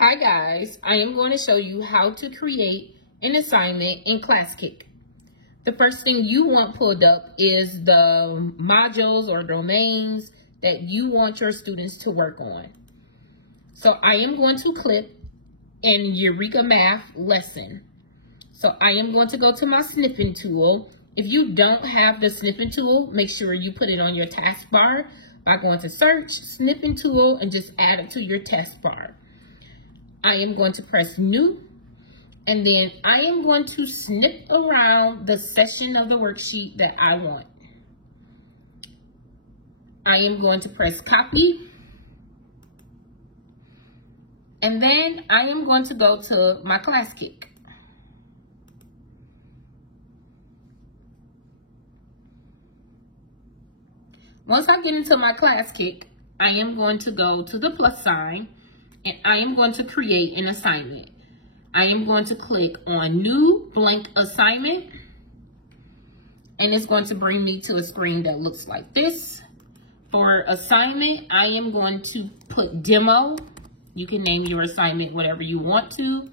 Hi guys, I am going to show you how to create an assignment in Classkick. The first thing you want pulled up is the modules or domains that you want your students to work on. So I am going to click in Eureka Math lesson. So I am going to go to my snipping tool. If you don't have the snipping tool, make sure you put it on your taskbar by going to search, snipping tool, and just add it to your taskbar. I am going to press new, and then I am going to snip around the section of the worksheet that I want. I am going to press copy, and then I am going to go to my Classkick. Once I get into my Classkick, I am going to go to the plus sign, and I am going to create an assignment. I am going to click on new blank assignment, and it's going to bring me to a screen that looks like this. For assignment, I am going to put demo. You can name your assignment whatever you want to.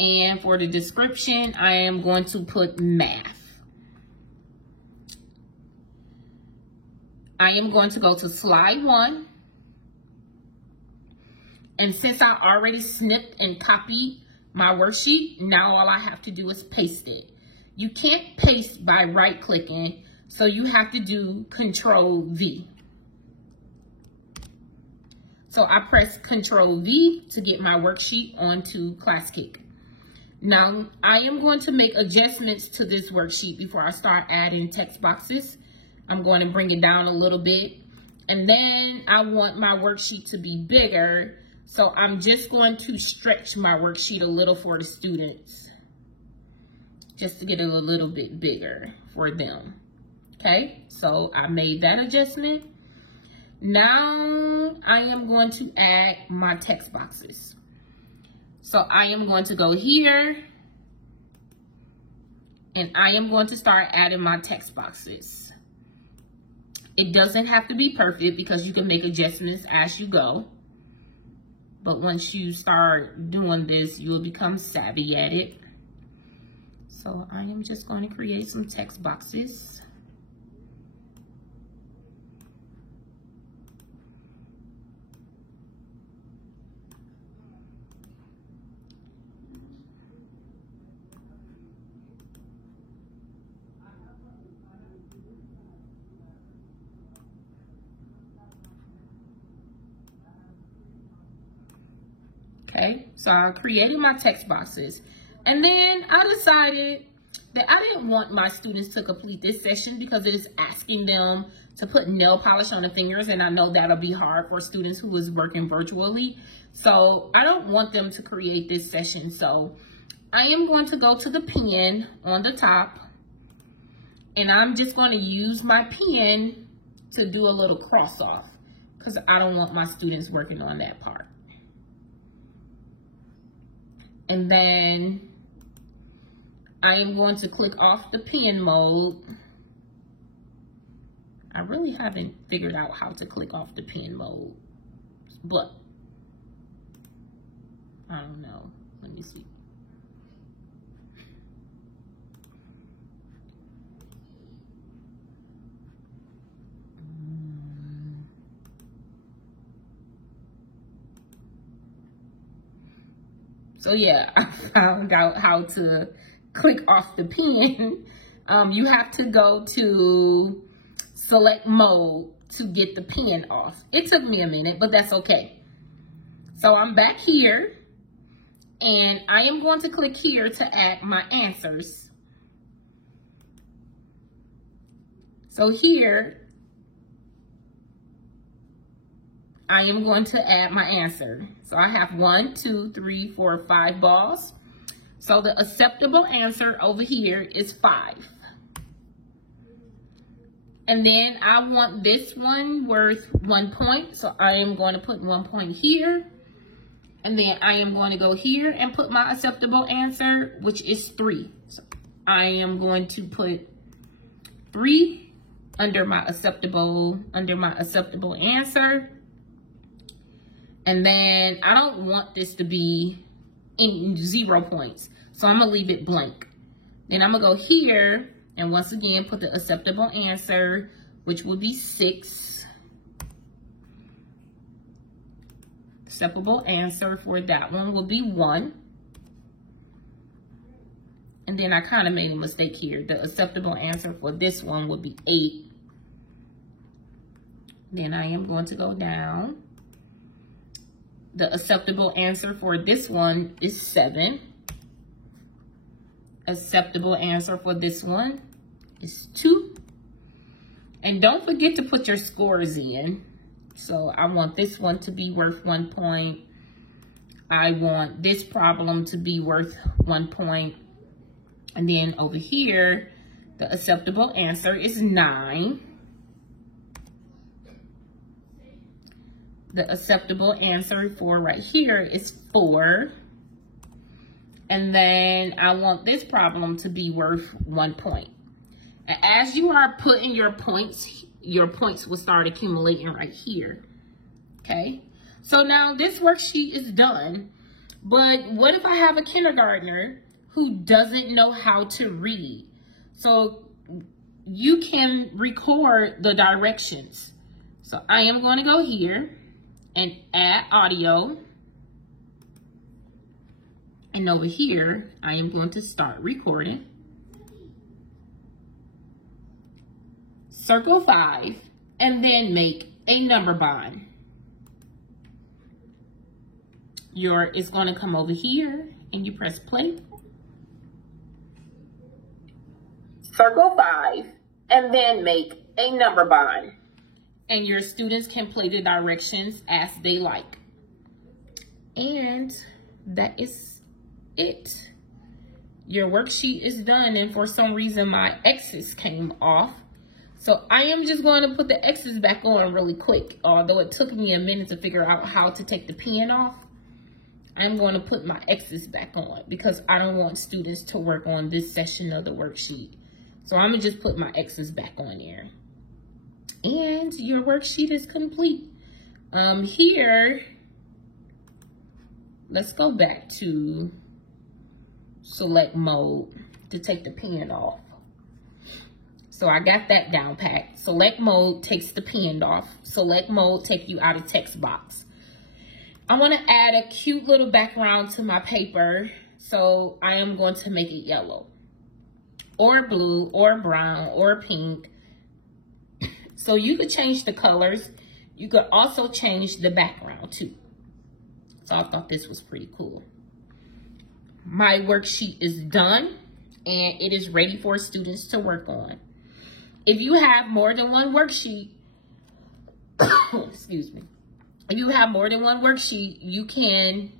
And for the description, I am going to put math. I am going to go to slide 1. And since I already snipped and copied my worksheet, now all I have to do is paste it. You can't paste by right-clicking, so you have to do Control-V. So I press Control-V to get my worksheet onto Classkick. Now, I am going to make adjustments to this worksheet before I start adding text boxes. I'm going to bring it down a little bit. And then I want my worksheet to be bigger. So I'm just going to stretch my worksheet a little for the students, just to get it a little bit bigger for them. Okay, so I made that adjustment. Now I am going to add my text boxes. So I am going to go here, and I am going to start adding my text boxes. It doesn't have to be perfect because you can make adjustments as you go. But once you start doing this, you'll become savvy at it. So I am just going to create some text boxes. Okay, so I created my text boxes, and then I decided that I didn't want my students to complete this session because it is asking them to put nail polish on the fingers, and I know that'll be hard for students who is working virtually. So I don't want them to create this session. So I am going to go to the pen on the top, and I'm just going to use my pen to do a little cross off because I don't want my students working on that part. And then I am going to click off the pen mode. I really haven't figured out how to click off the pen mode, but I don't know. Let me see. So yeah, I found out how to click off the pen. You have to go to select mode to get the pen off. It took me a minute, but that's okay. So I'm back here, and I am going to click here to add my answers. So here, I am going to add my answer. So I have 1, 2, 3, 4, 5 balls. So the acceptable answer over here is 5. And then I want this one worth 1 point. So I am going to put 1 point here. And then I am going to go here and put my acceptable answer, which is 3. So I am going to put 3 under my acceptable answer. And then I don't want this to be in 0 points. So I'm going to leave it blank. Then I'm going to go here and once again put the acceptable answer, which would be 6. Acceptable answer for that one will be 1. And then I kind of made a mistake here. The acceptable answer for this one would be 8. Then I am going to go down. The acceptable answer for this one is 7. Acceptable answer for this one is 2. And don't forget to put your scores in. So I want this one to be worth 1 point. I want this problem to be worth 1 point. And then over here, the acceptable answer is 9. The acceptable answer for right here is 4. And then I want this problem to be worth 1 point. And as you are putting your points will start accumulating right here. Okay. So now this worksheet is done. But what if I have a kindergartner who doesn't know how to read? So you can record the directions. So I am going to go here and add audio. And over here, I am going to start recording. Circle 5, and then make a number bond. It's going to come over here, and you press play. Circle 5, and then make a number bond. And your students can play the directions as they like. And that is it. Your worksheet is done, and for some reason my X's came off. So I am just going to put the X's back on really quick. Although it took me a minute to figure out how to take the pen off, I'm going to put my X's back on because I don't want students to work on this section of the worksheet. So I'm going to just put my X's back on there. And your worksheet is complete. Here, let's go back to select mode to take the pen off. So I got that down pat. Select mode takes the pen off. Select mode take you out of text box. I want to add a cute little background to my paper. So I am going to make it yellow or blue or brown or pink. So you could change the colors. You could also change the background too. So I thought this was pretty cool. My worksheet is done and it is ready for students to work on. If you have more than one worksheet, excuse me. If you have more than one worksheet, you can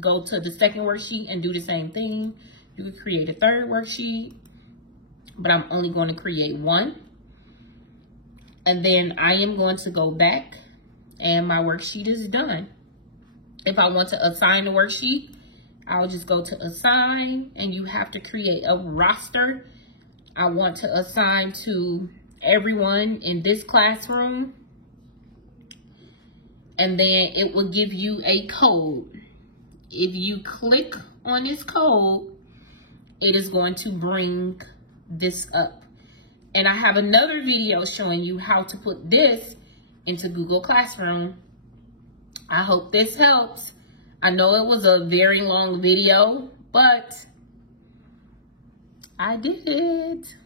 go to the second worksheet and do the same thing. You could create a third worksheet, but I'm only going to create one. And then I am going to go back and my worksheet is done. If I want to assign a worksheet, I'll just go to assign and you have to create a roster. I want to assign to everyone in this classroom. And then it will give you a code. If you click on this code, it is going to bring this up. And I have another video showing you how to put this into Google Classroom. I hope this helps. I know it was a very long video, but I did it.